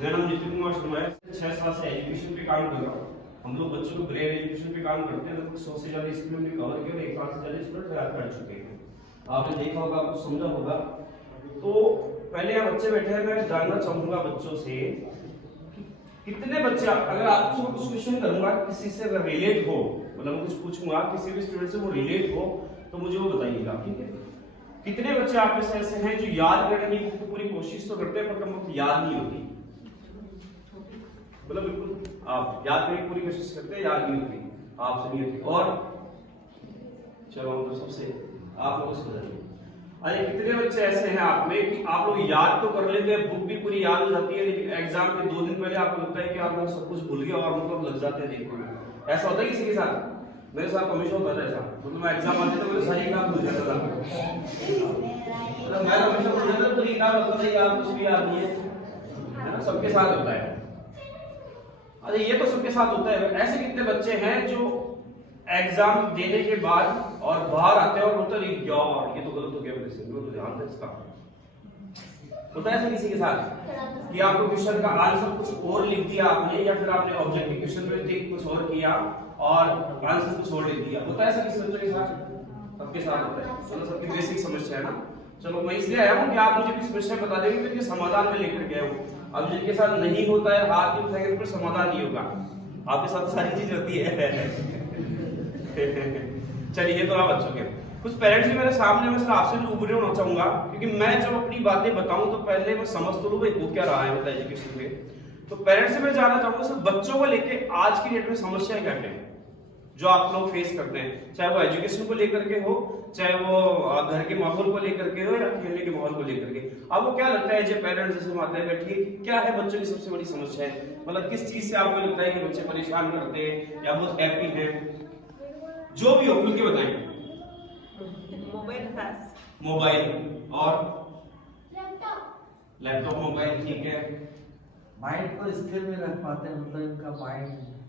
मेरा नाम नितिन कुमार शर्मा है। 6 साल से एजुकेशन पे काम कर रहा हूँ। हम लोग बच्चों को ग्रेड एजुकेशन पे काम करते हैं। लगभग 100 से ज्यादा स्कूल में कवर किया और 1 लाख से ज्यादा स्टूडेंट तैयार कर चुके हैं। आपने देखा होगा, आपको समझा होगा। तो पहले यहाँ बच्चे बैठे हैं, मैं जानना चाहूंगा बच्चों से कितने बच्चे, अगर आपसे कुछ क्वेश्चन करूंगा किसी से रिलेट हो, मतलब कुछ पूछूंगा किसी भी स्टूडेंट से वो रिलेट हो, तो मुझे वो बताइएगा, ठीक है। कितने बच्चे आप में से ऐसे हैं जो याद करने की पूरी कोशिश तो करते हैं पर कभी याद नहीं होती, मतलब बिल्कुल आप याद करने की पूरी कोशिश करते हैं, याद नहीं होती, आपसे नहीं होती। और चलो हम तो सबसे आप लोगों से बताइए, अरे कितने बच्चे ऐसे हैं आप में कि आप लोग याद तो कर लेते हैं, बुक भी पूरी याद हो जाती है, लेकिन एग्जाम के 2 दिन पहले आपको लगता है कि आप लोग सब कुछ भूल गए और मतलब लग जाते हैं देखने में। ऐसा होता है किसी के साथ? मेरे साथ हमेशा होता था ऐसा, मतलब मैं एग्जाम आते तो मेरे सारी किताब भूल जाता था, मतलब मैं हमेशा भूल जाता, पूरी किताब लगता था यार कुछ भी याद नहीं है ना। सबके साथ होता है। अरे ये तो सबके साथ होता है। ऐसे कितने बच्चे हैं जो एग्जाम देने के बाद और बाहर आते हैं और बोलते हैं यार ये तो गलत हो गया मेरे से, तो ध्यान दे इसका। होता है ऐसा किसी के साथ कि आपको क्वेश्चन का आंसर कुछ और लिख दिया आपने, या फिर आपने ऑब्जेक्टिव क्वेश्चन में टिक कुछ और किया और आंसर कुछ और लिख दिया? होता है ऐसा किसी बच्चे के साथ? सबके साथ होता है। चलो सबकी बेसिक समस्या है ना। चलो मैं इसलिए आया हूँ कि आप मुझे भी समस्या बता देंगे तो ये समाधान में लेकर गया हूँ। अब जिनके साथ नहीं होता है हाथ नहीं उठाएंगे तो समाधान नहीं होगा। आपके साथ सारी चीज होती है। चलिए तो आप बच्चों के कुछ पेरेंट्स भी मेरे सामने, मैं सर आपसे भी रूबरू होना चाहूंगा, क्योंकि मैं जब अपनी बातें बताऊं तो पहले मैं समझ तो लूं भाई वो क्या रहा है मतलब एजुकेशन में। तो पेरेंट्स से मैं जानना चाहूंगा सर बच्चों को लेके आज की डेट में समस्याएं क्या क्या जो आप लोग फेस करते हैं, चाहे वो एजुकेशन को लेकर के हो, चाहे वो घर के माहौल को लेकर के हो, या खेलने के माहौल को लेकर के। आपको क्या लगता है जो पेरेंट्स जैसे आते हैं बैठिए, क्या है बच्चों की सबसे बड़ी समस्या है? मतलब किस चीज से आपको लगता है कि बच्चे परेशान करते हैं या बहुत हैप्पी हैं? जो भी हो खुल के बताएं। मोबाइल और लैपटॉप मोबाइल, ठीक है। माइंड को स्थिर में रख पाते हैं, मतलब इनका माइंड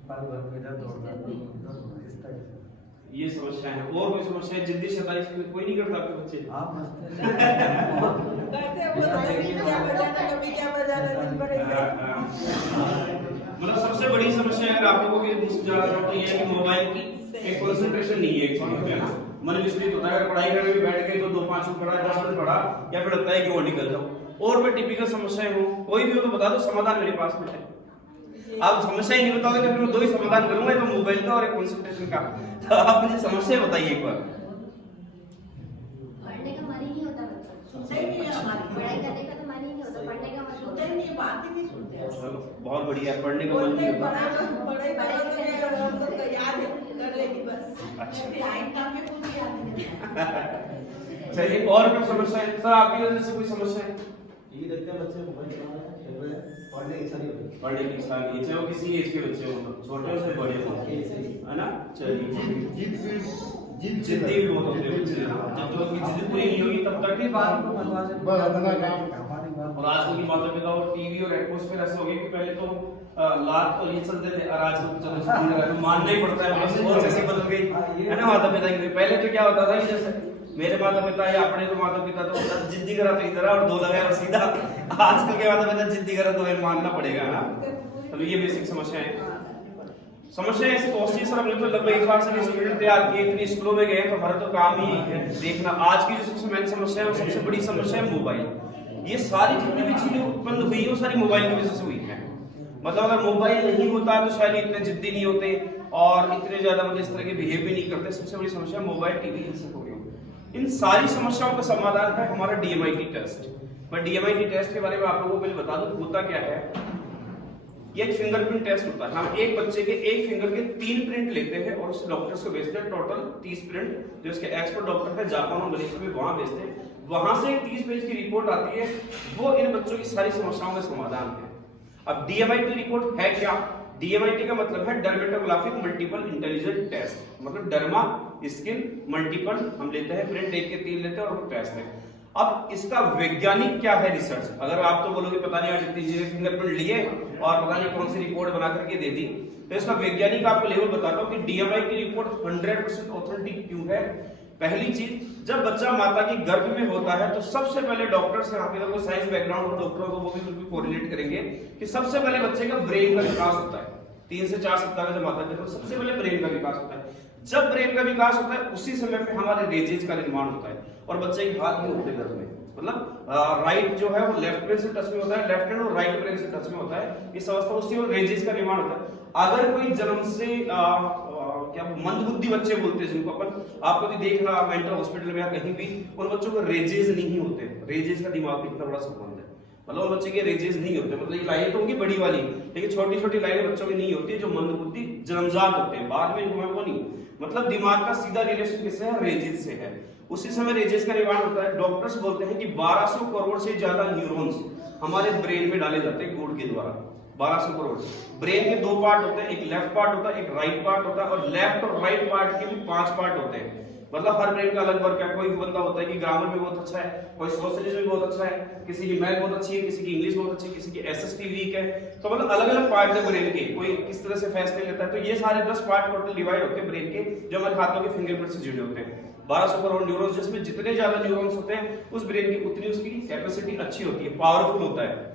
बार बार इधर दौड़ता है, इस टाइप से ये समस्या है। और कोई समस्या है? जिद्दी शैतानी कोई नहीं करता आपके बच्चे? आप मस्त मतलब सबसे बड़ी समस्या अगर आप लोगों की जाना चाहो तो ये है कि मोबाइल की एक कंसंट्रेशन नहीं है, एक चीज पे ना मन विचलित होता है। अगर पढ़ाई करने में बैठ गए तो 2-5 मिनट पढ़ा, 10 मिनट पढ़ा, या फिर लगता है कि वो निकल जाओ। और कोई टिपिकल समस्याएं हो, कोई भी हो तो बता दो, समाधान मेरे पास में है। आप समस्या ही नहीं बताओगे तो फिर मैं 2 ही समाधान करूंगा, एक तो मोबाइल का और एक कंसंट्रेशन का। तो आप मुझे समस्या बताइए एक बार। पढ़ने का मन ही नहीं होता, सुनते ही नहीं है, हमारी पढ़ाई करने का तो मन ही नहीं होता, पढ़ने का मन होता ही नहीं, बात ही नहीं सुनते। चलो बहुत बढ़िया है, पढ़ने का मन नहीं होता। पढ़ाई तो याद कर लेगी बस। अच्छा लाइन काम में कुछ याद नहीं। चलिए और कोई समस्या है सर आपकी वजह से? कोई समस्या है? ये देखते हैं बच्चे मोबाइल चला रहे हैं, खेल रहे हैं, पढ़ने की इच्छा नहीं होती। पढ़ने की इच्छा नहीं, चाहे वो किसी एज के बच्चे हो, छोटे से बड़े हो, है ना। चलिए जिद्दी भी बहुत होते हैं बच्चे, जब तक उनकी जिद पूरी नहीं होगी तब तक ही बात को मनवा से हमारी बात। और आजकल की माता पिता और टीवी और एटमॉस्फेयर ऐसा हो गया कि पहले तो लात और ये चलते थे और आजकल तो चलो मानना ही पड़ता है, बहुत ऐसी बदल गई है ना माता पिता की। पहले तो क्या होता था कि जैसे मेरे माता पिता या अपने तो माता पिता तो जिद्दी करा तो इधर और 2 लगाया और सीधा। आजकल के माता पिता जिद्दी करा तो मानना पड़ेगा ना। तो ये बेसिक समस्या है। समस्या ऐसी पहुंची सर, हमने तो लगभग 1 लाख से स्टूडेंट तैयार किए, इतनी स्कूलों में गए, तो हमारा तो काम ही है देखना। आज की जो सबसे मेन समस्या है, सबसे बड़ी समस्या है मोबाइल। ये सारी जितनी भी चीजें उत्पन्न हुई है वो सारी मोबाइल की वजह से हुई है। मतलब अगर मोबाइल नहीं होता तो शायद इतने जिद्दी नहीं होते और इतने ज्यादा मतलब इस तरह के बिहेव भी नहीं करते। सबसे बड़ी समस्या मोबाइल टीवी इनसे हो गई। इन सारी समस्याओं का समाधान है हमारा डीएमआईटी टेस्ट। मैं डीएमआईटी टेस्ट के बारे में आप लोगों को बता दूं होता क्या है। ये एक फिंगरप्रिंट टेस्ट होता है। हम एक बच्चे के एक फिंगर के 3 प्रिंट लेते हैं और उसे डॉक्टर्स को भेजते हैं। टोटल 30 प्रिंट जो इसके एक्सपर्ट डॉक्टर है जापान और मलेशिया में, वहां भेजते हैं। वहां से एक 30 पेज की रिपोर्ट आती है, वो इन बच्चों की सारी समस्याओं का समाधान है। अब डीएमआईटी रिपोर्ट है क्या? डीएमआईटी का मतलब है डर्मेटोग्राफिक मल्टीपल इंटेलिजेंट टेस्ट, मतलब डर्मा स्किन मल्टीपल हम लेते हैं, प्रिंट एक के 3 लेते हैं और वो टेस्ट है। अब इसका वैज्ञानिक क्या है रिसर्च? अगर आप तो बोलोगे पता नहीं, जितनी चीजें फिंगरप्रिंट लिए और पता नहीं कौन सी रिपोर्ट बना करके दे दी, तो इसका वैज्ञानिक आपको लेवल बताता हूं कि डीएमआईटी रिपोर्ट 100% ऑथेंटिक क्यों है। पहली चीज, जब बच्चा माता की गर्भ में होता है तो सबसे पहले डॉक्टर से, आपके अगर साइंस बैकग्राउंड और डॉक्टरों को वो भी बिल्कुल कोरिलेट करेंगे कि सबसे पहले बच्चे का ब्रेन का विकास होता है। 3 से 4 सप्ताह का जब माता के अंदर सबसे पहले ब्रेन का विकास होता है। जब ब्रेन का विकास होता है उसी समय पे हमारे रेजेज का निर्माण होता है और बच्चे के हाथ नहीं होते गर्भ में, मतलब राइट जो है वो लेफ्ट ब्रेन से टच में होता है, लेफ्ट हैंड और राइट ब्रेन से टच में होता है। इस अवस्था में उसकी रेजेज का निर्माण होता है। अगर कोई जन्म से क्या मंदबुद्धि बच्चे बोलते हैं जिनको अपन, आपको भी देखना मेंटल हॉस्पिटल में या कहीं भी, उन बच्चों को रेजेज नहीं होते। रेजेज का दिमाग में इतना बड़ा संबंध है, मतलब उन बच्चे के रेजेज नहीं होते, मतलब ये लाइनें तो होंगी बड़ी वाली, लेकिन छोटी छोटी लाइनें बच्चों में नहीं होती है, जो मंदबुद्धि जन्मजात होते हैं, बाद में हुए वो नहीं। मतलब दिमाग का सीधा रिलेशन किससे है? रेजेज से है। उसी समय रेजेस का निर्माण होता है। डॉक्टर्स बोलते हैं कि 1200 करोड़ से ज्यादा न्यूरॉन्स हमारे ब्रेन में डाले जाते हैं गुड़ के द्वारा। 1200 करोड़। ब्रेन के 2 पार्ट होते हैं, एक लेफ्ट पार्ट होता है, एक राइट पार्ट होता है, और लेफ्ट और राइट पार्ट के भी 5 पार्ट होते हैं। मतलब हर ब्रेन का अलग वर्क है। कोई बंदा होता है कि ग्रामर में बहुत अच्छा है, कोई सोशलिज्म में बहुत अच्छा है, किसी की मैथ बहुत अच्छी है, किसी की इंग्लिश बहुत अच्छी है, किसी की एसएसटी वीक है। तो मतलब अलग अलग पार्ट है ब्रेन के, कोई किस तरह से फैसले लेता है। तो ये सारे 10 पार्ट टोटल डिवाइड होते हैं ब्रेन के, जो हमारे हाथों के फिंगरप्रिंट से जुड़े होते हैं। 1200 करोड़ न्यूरॉन्स, जिसमें जितने ज्यादा न्यूरॉन्स होते हैं उस ब्रेन की उतनी उसकी कैपेसिटी अच्छी होती है, पावरफुल होता है।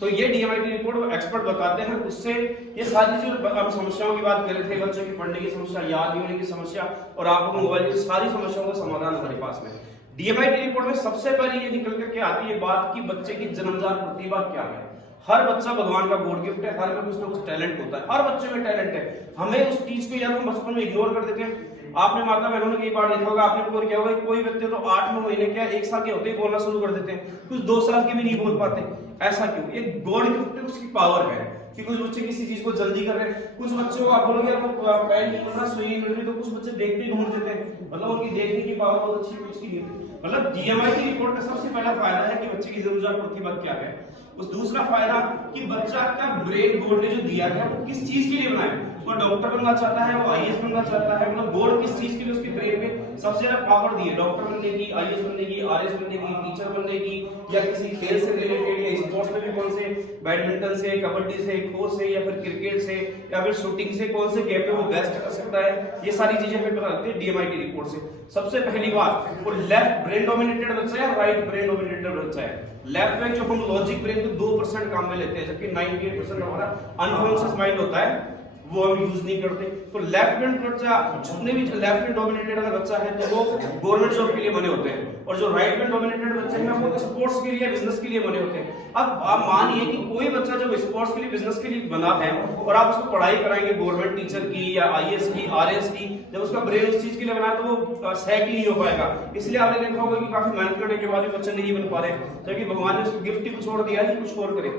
तो ये डीएमआईटी रिपोर्ट एक्सपर्ट बताते हैं। उससे ये सारी जो हम समस्याओं की बात कर रहे थे, बच्चों की पढ़ने की समस्या, याद नहीं होने की समस्या और आपको मोबाइल की सारी समस्याओं का समाधान हमारे पास में। डीएमआईटी रिपोर्ट में सबसे पहले ये निकल करके आती है बात कि बच्चे की जन्मजात प्रतिभा क्या है। हर बच्चा भगवान का गॉड गिफ्ट है, हर में कुछ ना कुछ टैलेंट होता है, हर बच्चे में टैलेंट है। हमें उस चीज को या तो हम बचपन में इग्नोर कर देते हैं। आपने माता बहनों ने कई बार देखा होगा, आपने गौर किया होगा, कोई बच्चे तो 8-9 महीने क्या 1 साल के होते ही बोलना शुरू कर देते हैं, कुछ 2 साल के भी नहीं बोल पाते। ऐसा क्यों? एक गॉड गिफ्ट है, उसकी पावर है कि कुछ बच्चे किसी चीज को जल्दी कर रहे हैं। कुछ बच्चों को आप बोलोगे आपको पैर नहीं मिल रहा, सुई नहीं मिल रही, तो कुछ बच्चे देखते ही ढूंढ देते हैं, मतलब उनकी देखने की पावर बहुत अच्छी है, कुछ की नहीं। मतलब डीएमआईटी रिपोर्ट का सबसे पहला फायदा है कि बच्चे की जरूरत प्रतिभा क्या है। उस दूसरा फायदा कि बच्चा का ब्रेन बोर्ड ने जो दिया है वो किस चीज के लिए बना है। वो डॉक्टर बनना चाहता है, वो आईएएस बनना चाहता है, मतलब बोर्ड किस चीज के लिए उसके ब्रेन में सबसे ज्यादा पावर दी है। डॉक्टर बनने की, आईएएस बनने की, आरएस बनने की, टीचर बनने की, या किसी खेल से रिलेटेड, या स्पोर्ट्स में भी कौन से, बैडमिंटन से, कबड्डी से, खो से, या फिर क्रिकेट से, या फिर शूटिंग से, कौन से गेम में वो बेस्ट कर सकता है। ये सारी चीजें हमें पता लगती है डीएमआईटी रिपोर्ट से। सबसे पहली बात, वो लेफ्ट ब्रेन डोमिनेटेड बच्चा है, राइट ब्रेन डोमिनेटेड बच्चा है। लेफ्ट में जो हम लॉजिक ब्रेन को 2% काम में लेते हैं, जबकि 98% हमारा अनकॉन्शियस माइंड होता है, वो हम यूज नहीं करते। तो लेफ्ट ब्रेन बच्चा, जितने भी लेफ्ट ब्रेन डोमिनेटेड अगर बच्चा है तो वो गवर्नमेंट जॉब के लिए बने होते हैं, और जो राइट ब्रेन डोमिनेटेड बच्चे हैं वो स्पोर्ट्स के लिए, बिजनेस के लिए बने होते हैं। अब आप मानिए कि कोई बच्चा जब स्पोर्ट्स के लिए, बिजनेस के लिए बना है और आप उसको पढ़ाई कराएंगे गवर्नमेंट टीचर की या आईएएस की, आरएस की, जब उसका ब्रेन उस चीज के लिए बना है तो वो सेट ही नहीं हो पाएगा। इसलिए आपने देखा होगा कि काफी मेहनत करने के बाद भी बच्चे नहीं बन पा रहे, जबकि भगवान ने उसको गिफ्ट ही कुछ छोड़ दिया है, कुछ और करे।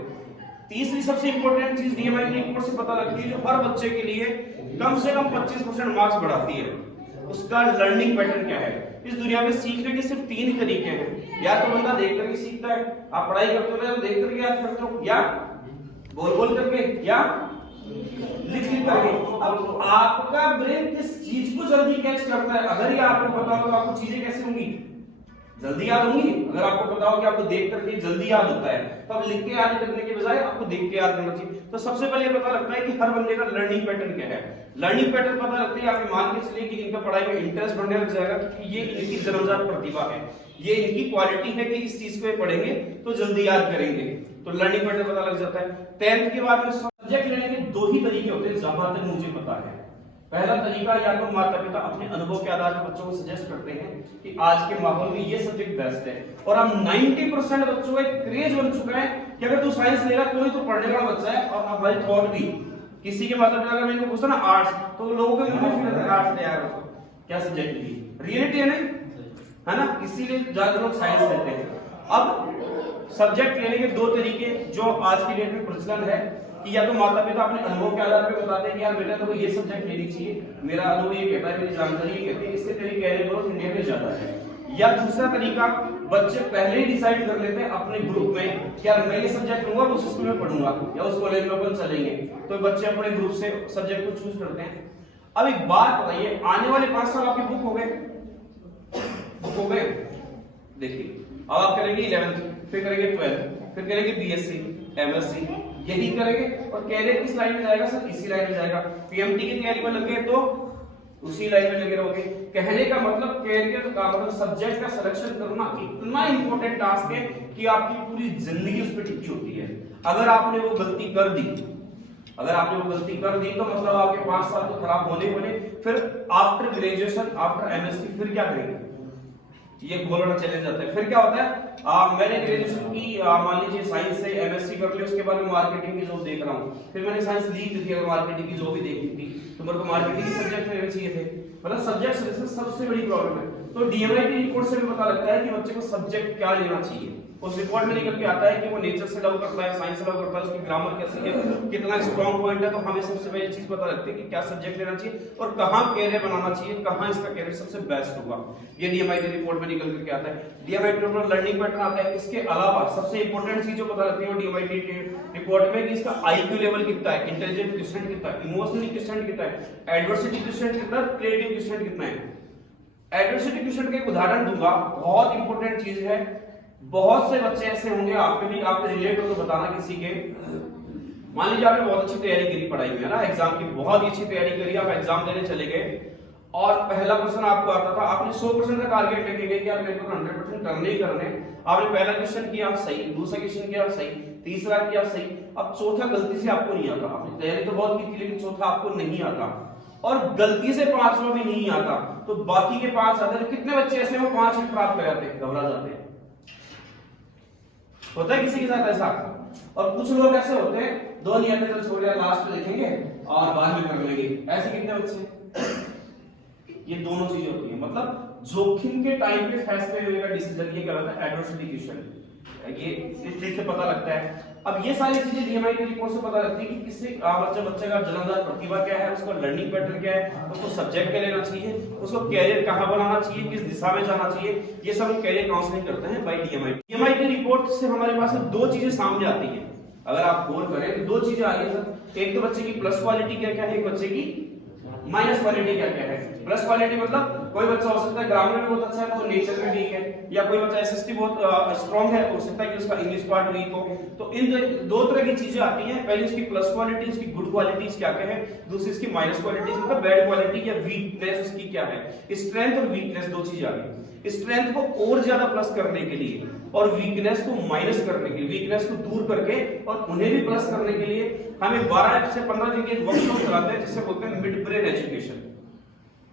तीसरी सबसे इंपॉर्टेंट चीज डीएमआईटी रिपोर्ट से पता लगती है, जो हर बच्चे के लिए कम से कम 25% मार्क्स बढ़ाती है, उसका लर्निंग पैटर्न क्या है। इस दुनिया में सीखने के सिर्फ 3 ही तरीके हैं, या तो बंदा देख करके सीखता है, आप पढ़ाई करते हो तो देख करके याद करते हो, या बोल बोल करके, या लिख लिख करके। अब आपका ब्रेन किस चीज को जल्दी कैच करता है, अगर ये आपको पता हो तो आपको चीजें कैसे होंगी, जल्दी याद होंगी। अगर आपको पता हो कि आपको देख करके जल्दी याद होता है, तो अब लिख के याद करने के बजाय आपको देख के याद करना चाहिए। तो सबसे पहले पता लगता है कि हर बंदे का लर्निंग पैटर्न क्या है। लर्निंग पैटर्न पता लगता है, आप मान के चलिए कि इनका पढ़ाई में इंटरेस्ट बढ़ने लग जाएगा, क्योंकि ये इनकी जन्मजात प्रतिभा है, ये इनकी क्वालिटी है कि इस चीज को पढ़ेंगे तो जल्दी याद करेंगे। तो लर्निंग पैटर्न पता लग जाता है। 10th के बाद में सब्जेक्ट लेने के 2 ही तरीके होते हैं, जहां तक मुझे पता है। पहला तरीका, या तो माता पिता अपने अनुभव के आधार पर बच्चों को सजेस्ट करते हैं कि आज के माहौल में ये सब्जेक्ट बेस्ट है, और अब 90% बच्चों का एक क्रेज बन चुका है कि अगर तू साइंस ले रहा कोई तो पढ़ने वाला बच्चा है। और हमारी थॉट भी, किसी के माता पिता अगर मैंने पूछा ना आर्ट्स, तो लोगों के मन में फील आर्ट्स ले यार क्या सब्जेक्ट ली, रियलिटी है नहीं, है ना, इसीलिए ज्यादा लोग साइंस लेते हैं। अब सब्जेक्ट लेने के 2 तरीके जो आज की डेट में प्रचलन है, कि या तो माता पिता अपने अनुभव के आधार पर बताते हैं कि यार बेटा तो ये सब्जेक्ट लेनी चाहिए, मेरा अनुभव ये कहता है, मेरी जानकारी ये कहती है, इससे तेरी कैरियर ग्रोथ इंडिया में ज्यादा है। या दूसरा तरीका, बच्चे पहले ही डिसाइड कर लेते हैं अपने ग्रुप में कि यार मैं ये सब्जेक्ट लूंगा तो उस स्कूल में पढ़ूंगा या उस कॉलेज में अपन चलेंगे, तो बच्चे अपने ग्रुप से सब्जेक्ट को चूज करते हैं। अब एक बात बताइए, आने वाले 5 साल आपके बुक हो गए, देखिए अब आप करेंगे 11th, फिर करेंगे 12th, फिर करेंगे बीएससी, एमएससी, यही करेंगे। और कैरियर किस लाइन में जाएगा सर? इसी लाइन में जाएगा। पीएमटी की तैयारी में लगे तो उसी लाइन में लगे रहोगे। कहने का मतलब कैरियर का मतलब सब्जेक्ट का सिलेक्शन करना इतना इंपॉर्टेंट टास्क है कि आपकी पूरी जिंदगी उस पर टिकी होती है। अगर आपने वो गलती कर दी, तो मतलब आपके 5 साल तो खराब होने। फिर आफ्टर ग्रेजुएशन, आफ्टर एमएससी फिर क्या करेंगे, ये बोलना चैलेंज आता है। फिर क्या होता है, मैंने ग्रेजुएशन की मान लीजिए साइंस से एमएससी कर ली, उसके बाद मैं मार्केटिंग की जॉब देख रहा हूँ। फिर मैंने साइंस ली थी, अगर मार्केटिंग की जॉब भी देखी थी तो मेरे को मार्केटिंग के सब्जेक्ट लेने चाहिए थे। मतलब सब्जेक्ट सिलेक्शन सबसे बड़ी प्रॉब्लम है। तो डीएमआईटी रिपोर्ट से भी पता लगता है कि बच्चे को सब्जेक्ट क्या लेना चाहिए। उस रिपोर्ट में निकल के आता है कि वो नेचर से लव करता है, साइंस से लव करता है, उसकी ग्रामर कैसी है, कितना स्ट्रॉन्ग पॉइंट है। तो हमें सबसे पहले चीज पता लगती है कि क्या सब्जेक्ट लेना चाहिए और कहाँ कैरियर बनाना चाहिए, कहाँ इसका कैरियर सबसे बेस्ट होगा। ये डीएमआईटी रिपोर्ट में निकल करके आता है। डीएमआईटी रिपोर्ट में लर्निंग पैटर्न आता है। इसके अलावा सबसे इंपॉर्टेंट चीज जो पता लगती है डीएमआईटी रिपोर्ट में कि इसका आईक्यू लेवल कितना है, इंटेलिजेंट क्वेश्चन कितना है, इमोशनली क्वेश्चन कितना है, एडवर्सिटी क्वेश्चन कितना है, क्रिएटिव क्वेश्चन कितना है। एडवर्सिटी क्वेश्चन का एक उदाहरण दूंगा, बहुत इंपॉर्टेंट चीज है। बहुत से बच्चे ऐसे होंगे, आप भी आप रिलेट हो तो बताना किसी के। मान लीजिए आपने बहुत अच्छी तैयारी करी पढ़ाई में, है ना, एग्जाम की बहुत ही अच्छी तैयारी करी, आप एग्जाम देने चले गए और पहला क्वेश्चन आपको आता था, आपने 100% का टारगेट लेके गए कि यार मेरे को 100% करने ही करने। आपने पहला क्वेश्चन किया सही, दूसरा क्वेश्चन किया सही, तीसरा किया सही, अब चौथा गलती से आपको नहीं आता। आपने तैयारी तो बहुत की थी लेकिन चौथा आपको नहीं आता और गलती से 5वां भी नहीं आता, तो बाकी के 5 आते हैं। कितने बच्चे ऐसे वो 5 ही प्राप्त कर जाते हैं, घबरा जाते हैं। होता है किसी के साथ ऐसा। और कुछ लोग ऐसे होते हैं 2 नियत तो छोड़ दिया, लास्ट में लिखेंगे और बाद में कर लेंगे। ऐसे कितने बच्चे, ये दोनों चीजें होती हैं। मतलब जोखिम के टाइम पे फैसले हुए का डिसीजन, ये क्या होता है, एडवर्सिटी क्वेश्चन, ये इस चीज से पता लगता है। अब ये सारी चीजें डीएमआईटी रिपोर्ट से पता लगती है कि किसी बच्चे का जन्मजात प्रतिभा क्या है, उसका लर्निंग पैटर्न क्या है, उसको सब्जेक्ट क्या लेना चाहिए, उसको कैरियर कहां बनाना चाहिए, किस दिशा में जाना चाहिए। ये सब हम कैरियर काउंसलिंग करते हैं बाय डीएमआईटी। डीएमआईटी रिपोर्ट से हमारे पास 2 चीजें सामने आती हैं। अगर आप गौर करें तो 2 चीजें आ रही है सर। एक तो बच्चे की प्लस क्वालिटी क्या क्या है, एक बच्चे की माइनस क्वालिटी क्या क्या है। प्लस क्वालिटी मतलब कोई बच्चा हो सकता है ग्रामर में बहुत अच्छा है तो नेचर में वीक है, या कोई बच्चा एसएसटी बहुत स्ट्रांग है तो हो सकता है कि उसका इंग्लिश पार्ट वीक हो। तो इन 2 तरह की चीजें आती हैं। पहली उसकी प्लस क्वालिटी, उसकी गुड क्वालिटीज क्या क्या है, दूसरी इसकी माइनस क्वालिटीज मतलब बैड क्वालिटी या वीकनेस उसकी क्या है। स्ट्रेंथ और वीकनेस 2 चीजें आ गई। स्ट्रेंथ को और ज्यादा प्लस करने के लिए और वीकनेस को माइनस करने के लिए, वीकनेस को दूर करके और उन्हें भी प्लस करने के लिए हमें 12 से 15 दिन के वर्कशॉप चलाते हैं जिससे बोलते हैं मिड ब्रेन एजुकेशन।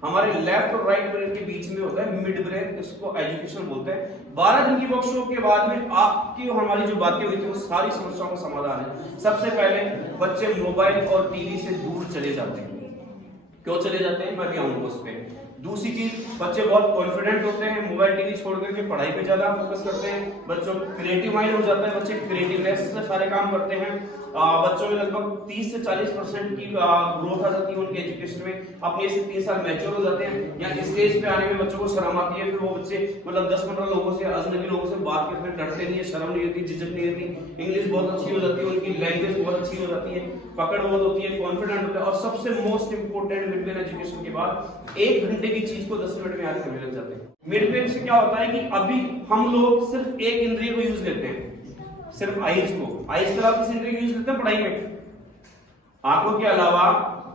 हमारे लेफ्ट और राइट ब्रेन के बीच में होता है मिड ब्रेन, इसको एजुकेशन बोलते हैं। 12 दिन की वर्कशॉप के बाद में आपकी हमारी जो बातें हुई थी वो सारी समस्याओं का समाधान है। सबसे पहले बच्चे मोबाइल और टीवी से दूर चले जाते हैं। क्यों चले जाते हैं, मैं भी आऊंगा उस पे। दूसरी चीज, बच्चे बहुत कॉन्फिडेंट होते हैं, मोबाइल टीवी छोड़ करके पढ़ाई पे ज्यादा फोकस करते हैं। बच्चों क्रिएटिव माइंड हो जाता है, बच्चे क्रिएटिवनेस से सारे काम करते हैं। बच्चों में लगभग 30 से 40% की ग्रोथ आ जाती है उनके एजुकेशन में। अपने से 3 साल मैच्योर हो जाते हैं। या स्टेज पे आने में बच्चों को शर्म आती है, फिर वो बच्चे मतलब 10-15 लोगों से, अजनबी लोगों से बात करते हैं, डरते नहीं है, शर्म नहीं होती, झिझक नहीं होती। इंग्लिश बहुत अच्छी हो जाती है, उनकी लैंग्वेज बहुत अच्छी हो जाती है, पकड़ बहुत होती है, कॉन्फिडेंट होता है। और सबसे most important mid brain education के बाद 1 घंटे की चीज को 10 मिनट में याद करने लग जाते हैं। मिड ब्रेन से क्या होता है कि अभी हम लोग सिर्फ एक इंद्रिय को यूज लेते हैं, सिर्फ आईज को। आईज के अलावा किसी इंद्रिय को यूज लेते हैं पढ़ाई में? आंखों के अलावा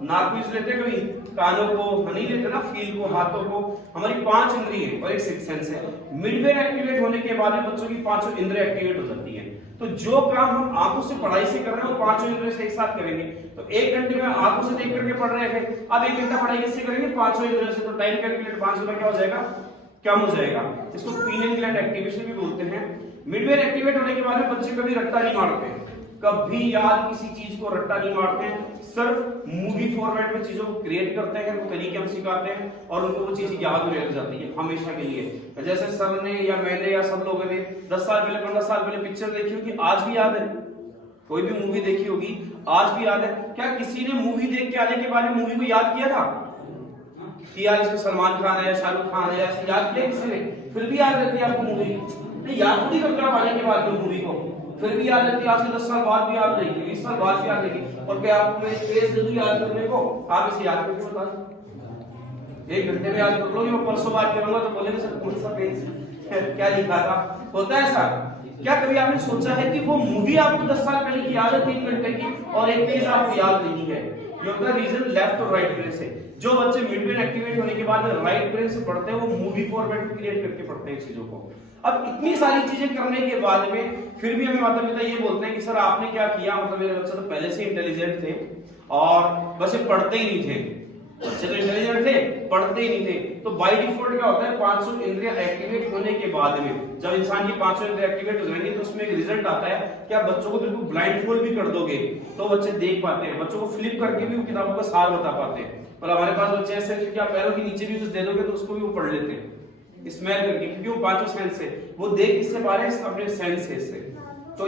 नाक को यूज लेते हैं कभी, कानों को नहीं लेते ना, फील को, हाथों को। हमारी 5 इंद्रिय है और एक सिक्स सेंस है। मिड ब्रेन एक्टिवेट होने के बाद में बच्चों की 5 इंद्रिय एक्टिवेट हो जाती है। तो जो काम हम आंखों से पढ़ाई से कर रहे हैं वो 5 इंद्रियों से एक साथ करेंगे। तो 1 घंटे में आंखों से देख करके पढ़ रहे थे, अब 1 घंटा पढ़ाई किससे करेंगे, 5 इंद्रियों से। तो टाइम कैलकुलेट 5 गुना क्या हो जाएगा, कम हो जाएगा। इसको पीनियल ग्लैंड एक्टिवेशन भी बोलते हैं। मिड ब्रेन एक्टिवेट होने के बाद में बच्चे कभी रट्टा नहीं मारते, कभी याद किसी चीज को रट्टा नहीं मारते हैं, सिर्फ मूवी फॉर्मेट में चीजों को क्रिएट करते हैं, वो तरीके हम सिखाते हैं और उनको वो चीज याद में रह जाती है हमेशा के लिए। जैसे सर ने या मैंने या सब लोगों ने 10 साल पहले 15 साल पहले पिक्चर देखी होगी, आज भी याद है। कोई भी मूवी देखी होगी आज भी याद है। क्या किसी ने मूवी देख के आने के बाद में मूवी को याद किया था कि यार इसमें सलमान खान है, शाहरुख खान है, ऐसे याद किया किसी ने? फिर भी याद रहती है आपको मूवी? नहीं, याद नहीं करते आप आने के बाद में मूवी को, फिर भी याद रहती है। आज से 10 साल बाद भी याद रहेगी, 20 साल बाद भी याद रहेगी। और क्या आप में तेज जल्दी याद करने को, आप इसे याद करके बता 1 घंटे में याद कर लो। मैं परसों बात करूंगा तो बोलेंगे सर कौन सा पेज क्या लिखा था। होता है ऐसा? क्या कभी आपने सोचा है कि वो मूवी आपको 10 साल पहले की याद है 3 घंटे की और एक पेज आपको याद नहीं है? ये होता है रीजन लेफ्ट और राइट ब्रेन से। जो बच्चे मिड ब्रेन एक्टिवेट होने के बाद राइट ब्रेन से पढ़ते हैं वो मूवी फॉर्मेट क्रिएट करके पढ़ते हैं चीजों को। अब इतनी सारी चीजें करने के बाद में फिर भी हमें माता पिता ये बोलते हैं कि सर आपने क्या किया, मतलब मेरे बच्चे तो पहले से इंटेलिजेंट थे और बस ये पढ़ते ही नहीं थे, बच्चे तो इंटेलिजेंट थे पढ़ते ही नहीं थे। तो बाय डिफॉल्ट क्या होता है 500 इंद्रियां एक्टिवेट होने के बाद में जब इंसान की 500 इंद्रियां एक्टिवेट हो जाएंगी तो उसमें एक रिजल्ट आता है कि आप बच्चों को बिल्कुल ब्लाइंड फोल्ड भी कर दोगे तो बच्चे देख पाते हैं, बच्चों को फ्लिप करके भी वो किताबों का सार बता पाते हैं। और हमारे पास बच्चे ऐसे हैं कि आप पैरों के नीचे भी कुछ दे दोगे तो उसको भी वो पढ़ लेते हैं स्मेल करके, क्योंकि वो 5 सेंस है, वो देख किससे पा रहे हैं अपने सेंस से। तो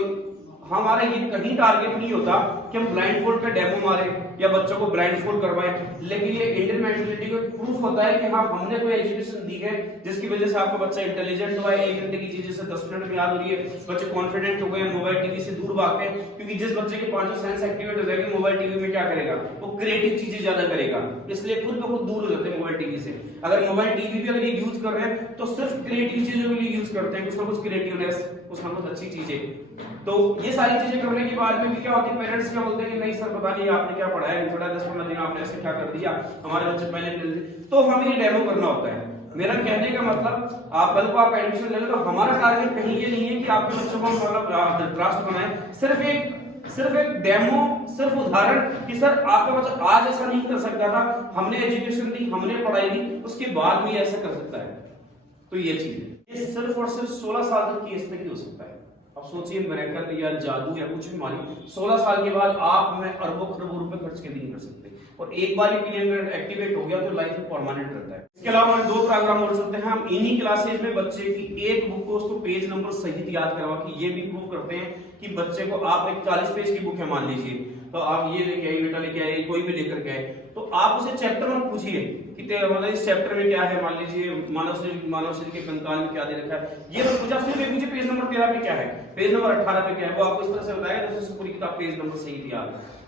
हमारा ये कहीं टारगेट नहीं होता कि हम ब्लाइंड फोल्ड का डेमो मारे या बच्चों को ब्लाइंड फोल्ड करवाएं, लेकिन ये इंडियन मेंटालिटी का प्रूफ होता है कि हाँ हमने कोई एजुकेशन दी है जिसकी वजह से आपका बच्चा इंटेलिजेंट हुआ है, 1 घंटे की चीजें से 10 मिनट में याद हो रही है, बच्चे कॉन्फिडेंट हो गए, मोबाइल टीवी से दूर भागते हैं, क्योंकि जिस बच्चे के 5 सेंस एक्टिवेट हो जाएंगे मोबाइल टीवी में क्या करेगा, वो क्रिएटिव चीजें ज्यादा करेगा, इसलिए खुद ब खुद दूर हो जाते हैं मोबाइल टीवी से। अगर मोबाइल टीवी भी अगर ये यूज कर रहे हैं तो सिर्फ क्रिएटिव चीजों के लिए यूज करते हैं, कुछ ना कुछ क्रिएटिवनेस, कुछ ना कुछ अच्छी चीजें। तो ये सारी चीजें करने के बाद में भी क्या होती है, पेरेंट्स क्या बोलते हैं कि नहीं सर पता नहीं आपने क्या पढ़ाया, थोड़ा 10-15 दिन आपने ऐसे क्या कर दिया, हमारे बच्चे पहले। तो हमें ये डेमो करना होता है। मेरा कहने का मतलब आप कल को आप एडमिशन ले लो तो हमारा टारगेट कहीं ये नहीं है कि आपके बच्चों को मतलब धृतराष्ट्र बनाए, सिर्फ एक डेमो, सिर्फ उदाहरण कि सर आपका बच्चा आज ऐसा नहीं कर सकता था, हमने एजुकेशन दी, हमने पढ़ाई दी, उसके बाद भी ऐसा कर सकता है। तो ये चीज है, ये सिर्फ और सिर्फ 16 साल तक की एज तक ही हो सकता है। अब सोचिए मिरेकल या जादू या कुछ भी मानिए, 16 साल के बाद आप हमें अरबों खरबों रुपए खर्च के नहीं कर सकते, और एक बार ही पिनियन एक्टिवेट हो गया तो लाइफ में परमानेंट रहता है। इसके अलावा हम 2 प्रोग्राम और चलते हैं, हम इन्हीं क्लासेज में बच्चे की एक बुक को उसको पेज नंबर सहित याद करवा के ये भी प्रूव करते हैं कि बच्चे को आप एक 40 पेज की बुक है मान लीजिए, तो आप ये लेके आइए, बेटा लेके आइए, कोई भी लेकर के आए, तो आप उसे चैप्टर में पूछिए कि मतलब इस चैप्टर में क्या है, मान लीजिए मानव शरीर के कंकाल में क्या दे रखा है, ये मत पूछा, सिर्फ मुझे पेज नंबर 13 पे क्या है, पेज नंबर 18 पे क्या है, वो आपको इस तरह से बताएगा जैसे पूरी किताब पेज नंबर सही दिया।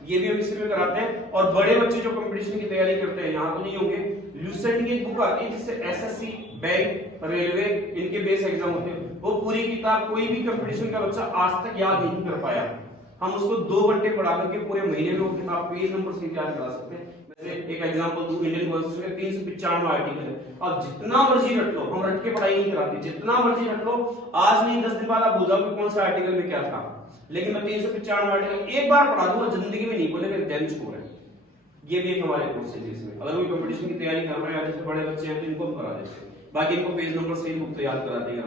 ये भी हम इसी में कराते हैं। और बड़े बच्चे जो कंपटीशन की तैयारी करते हैं, यहाँ तो नहीं होंगे, लूसेंट की एक बुक आती है जिससे एसएससी, बैंक, रेलवे इनके बेस एग्जाम होते हैं, वो पूरी किताब कोई भी कंपटीशन का बच्चा आज तक याद नहीं कर पाया, हम उसको 2 घंटे पढ़ा करके पूरे महीने में वो किताब पेज नंबर से याद करा सकते हैं। जैसे एक एग्जांपल दूं, इंडियन कॉन्स्टिट्यूशन के 395 आर्टिकल है, अब जितना मर्जी रट लो, हम रट के पढ़ाई नहीं कराते, जितना मर्जी रट लो, आज नहीं 10 दिन बाद आप भूल जाओ कि कौन सा आर्टिकल में क्या था, लेकिन मैं 395 आर्टिकल एक बार पढ़ा दूंगा, जिंदगी में नहीं बोलेंगे देन स्कोर है। ये भी एक हमारे कोर्स है जिसमें अगर कोई कंपटीशन की तैयारी कर रहे हैं, जैसे बड़े बच्चे हैं तो इनको हम करा देते हैं, बाकी इनको पेज नंबर से ही बुक तो याद कराते हैं।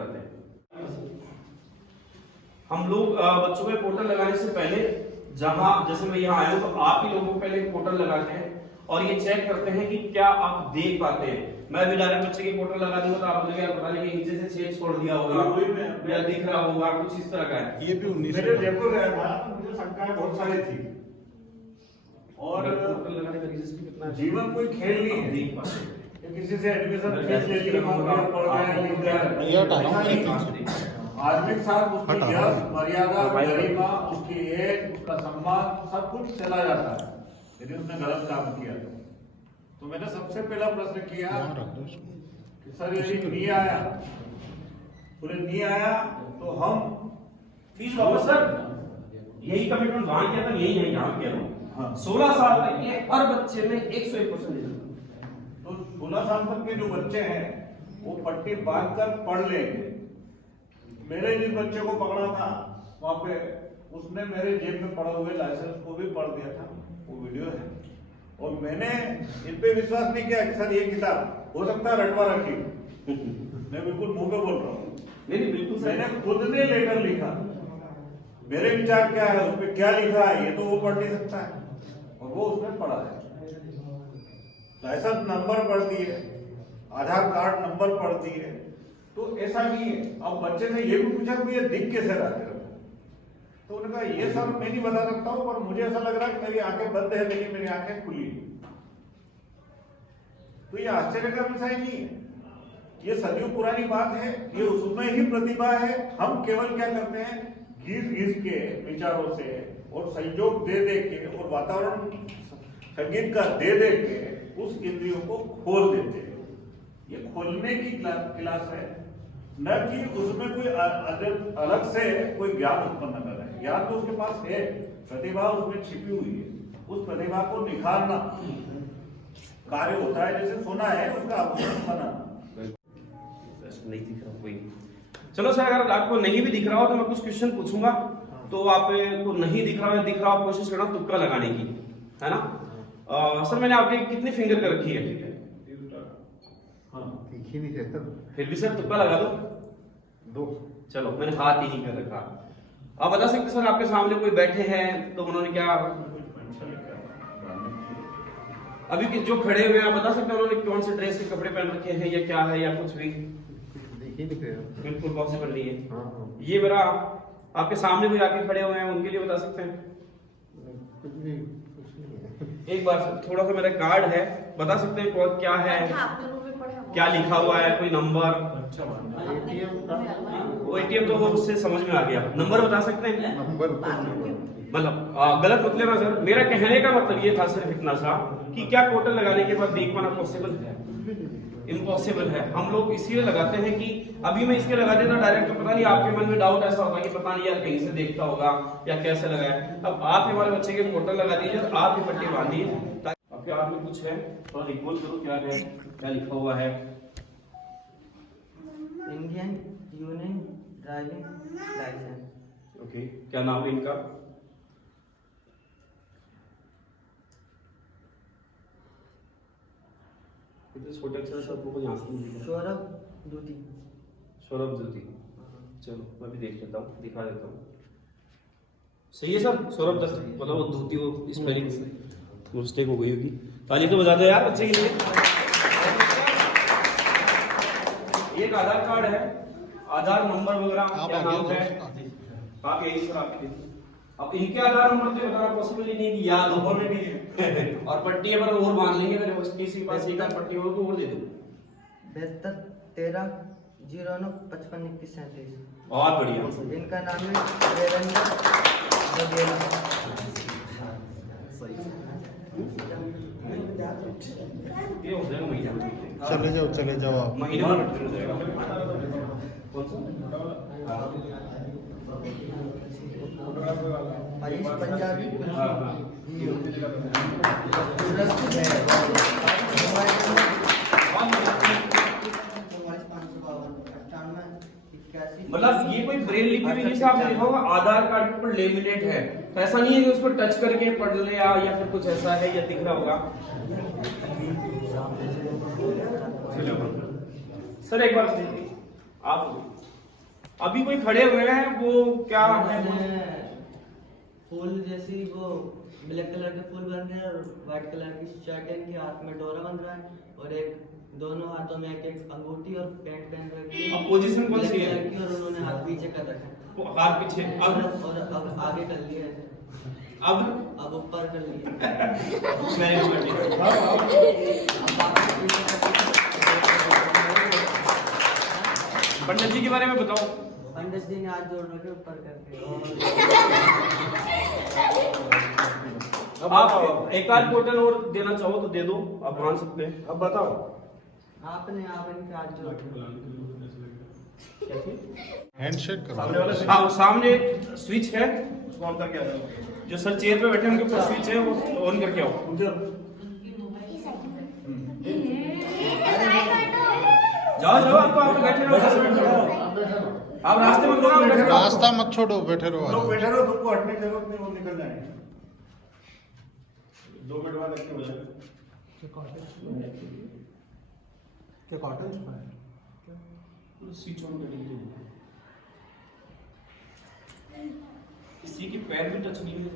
हम लोग बच्चों में पोर्टल लगाने से पहले, जहां जैसे मैं यहाँ आया हूं तो आप ही लोगों को पहले पोर्टल लगाते हैं और ये चेक करते हैं कि क्या आप देख पाते हैं। मैं भी डायरेक्ट बच्चे की पोर्टल लगा दूंगा तो आप बोलेंगे यार पता नहीं कि नीचे से छेद छोड़ दिया होगा या दिख रहा होगा, कुछ इस तरह का है। ये भी 19 मेरे जयपुर गया था, मुझे शंकाएं बहुत सारी थी, और पोर्टल लगाने का रीजन भी कितना है, जीवन कोई खेल नहीं है, देख पाते हैं। किसी से एडमिशन फीस ले ली, पढ़ गया, लिख गया, आदमी के साथ उसकी यश, मर्यादा, गरिमा, उसकी एज, उसका सम्मान सब कुछ चला जाता है यदि उसने गलत काम किया तो मैंने सबसे पहला प्रश्न किया कि सर यदि नहीं आया, पूरे नहीं आया तो हम फीस वापस सर, यही कमिटमेंट वहां किया था, यही है यहाँ किया हाँ। 16 साल तक के हर बच्चे में 101% रिजल्ट। तो 16 साल तक के जो बच्चे हैं वो पट्टी बांध कर पढ़ लेंगे। मेरे जिस बच्चे को पकड़ा था वहां पे, उसने मेरे जेब में पड़ा हुए लाइसेंस को भी पढ़ दिया था, वो वीडियो है, और मैंने इन पे विश्वास नहीं किया कि सर ये किताब हो सकता है रटवा रखी, मैं बिल्कुल मुंह पे बोल रहा हूँ, नहीं बिल्कुल मैंने खुद ने लेकर लिखा, मेरे विचार क्या है, उस पर क्या लिखा है, ये तो वो पढ़ नहीं सकता है, और वो उसने पढ़ा है। लाइसेंस नंबर पढ़ दिए, आधार कार्ड नंबर पढ़ दिए, तो ऐसा नहीं है। अब बच्चे ने ये भी पूछा कि ये दिख कैसे रहा तेरे को, तो उन्होंने कहा ये सर मैं नहीं बता सकता हूँ, पर मुझे ऐसा लग रहा है कि मेरी आंखें बंद है लेकिन मेरी आंखें खुली। तो ये आश्चर्य का विषय नहीं है, ये सदियों पुरानी बात है, ये उसमें ही प्रतिभा है। हम केवल क्या करते हैं, घिस के विचारों से और संयोग दे दे के और वातावरण संगीत का दे दे के उस इंद्रियों को खोल देते हैं। ये खोलने की क्लास है, न कि उसमें कोई अलग से कोई ज्ञान उत्पन्न कर रहा है। ज्ञान तो उसके पास है, प्रतिभा उसमें छिपी हुई है, उस प्रतिभा को निखारना कार्य होता है। जैसे सोना है उसका आभूषण बनाना। नहीं दिख रहा कोई। चलो सर, अगर आपको नहीं भी दिख रहा हो तो मैं कुछ क्वेश्चन पूछूंगा, तो आपको नहीं दिख रहा है, दिख रहा हो, आप कोशिश करना तुक्का लगाने की, है ना? सर मैंने आपके कितनी फिंगर कर रखी है? फिर भी सर तुक्का लगा दो। चलो, मैंने हाथ ही नहीं कर रखा। आप बता सकते सर, आपके सामने कोई बैठे हैं तो उन्होंने क्या, अभी जो खड़े हुए हैं आप बता सकते हैं उन्होंने कौन से ड्रेस के कपड़े पहन रखे हैं या क्या है या कुछ भी? बिल्कुल पॉसिबल नहीं है। ये मेरा आपके सामने कोई आके खड़े हुए हैं, उनके लिए बता सकते हैं? एक बार थोड़ा सा मेरा कार्ड है, बता सकते हैं कौन क्या है, क्या लिखा हुआ है, कोई नंबर? वो एटीएम तो वो उससे समझ में आ गया। नंबर बता सकते हैं? मतलब गलत मत लेना सर, मेरा कहने का मतलब ये था सिर्फ इतना सा कि क्या कोटल लगाने के बाद देख पाना पॉसिबल है? इम्पॉसिबल है। हम लोग इसीलिए लगाते हैं कि अभी मैं इसके लगा देता डायरेक्ट तो पता नहीं आपके मन में डाउट ऐसा होगा कि पता नहीं यार कहीं से देखता होगा या कैसे लगाया। अब आप हमारे बच्चे के कोटल लगा दीजिए, आप ही पट्टी बांधिए। आपके हाथ में कुछ है, थोड़ा रिकॉल करो क्या है, क्या लिखा हुआ है? Indian union driving license. Okay, क्या नाम है इनका? छोटे अक्षर से आपको यहाँ से नहीं दिख रहा। सौरभ दूती। सौरभ ज्योति, चलो मैं भी देख लेता हूँ, दिखा देता हूँ। सही है सर, सौरभ दत्त, मतलब वो धोती, वो स्पेलिंग मिस्टेक हो गई होगी। ताली तो बजा दो यार बच्चे के लिए। एक आधार कार्ड है, आधार नंबर वगैरह क्या नाम है आप यही सर आपके। अब इनके आधार नंबर तो बताना पॉसिबल ही नहीं कि याद हो और पट्टी पर और बांध लेंगे, अगर किसी के पास एक आध पट्टी हो तो और दे दो। 72 13 09 55 21 37। बहुत बढ़िया। इनका नाम है देवेंद्र बघेला। ये हो जाएगा महीना। चले जाओ आप। महीने में हो जाएगा। कौन सा? हरीश पंजाबी। मतलब ये कोई ब्रेल लिपि भी नहीं, आपने लिखा होगा आधार कार्ड के ऊपर लेमिनेट है, तो ऐसा नहीं है कि उसको टच करके पढ़ ले या फिर कुछ ऐसा है या दिख रहा होगा। सर एक बार आप अभी कोई खड़े हुए हैं, वो क्या है? फूल जैसी वो ब्लैक कलर के फूल बन रहे हैं और व्हाइट कलर की शर्ट है, इनके हाथ में डोरा बन रहा है और एक दोनों हाथों में एक एक अंगूठी और पैंट पहन रखी है। पोजीशन कौन सी है? और उन्होंने हाथ पीछे कर रखा है। हाथ पीछे, अब आगे कर लिया है, अब ऊपर कर लिया। पंडित जी के बारे में बताओ। पंडित जी ने हाथ जोड़ रखे ऊपर करके। अब आप एक आध बोतल और देना चाहो तो दे दो, आप मान सकते हैं। अब बताओ आप इनके हाथ जोड़ हैंडशेक करो। सामने वाला, हाँ सामने स्विच है, उसको ऑन करके आ जाओ। जो सर चेयर पे बैठे उनके ऊपर स्विच है, वो ऑन करके आओ। जाओ आप तो आप बैठे रहो, आप रास्ते में बैठे रहो। रास्ता मत छोड़ो, बैठे रहो। लोग बैठे रहो, तुमको हटने की जरूरत नहीं, वो निकल जाएंगे। 2 मिनट बाद हो जाएगा। क्या कॉटन स्विच ऑन करने के लिए किसी के पैर भी टच नहीं हुए।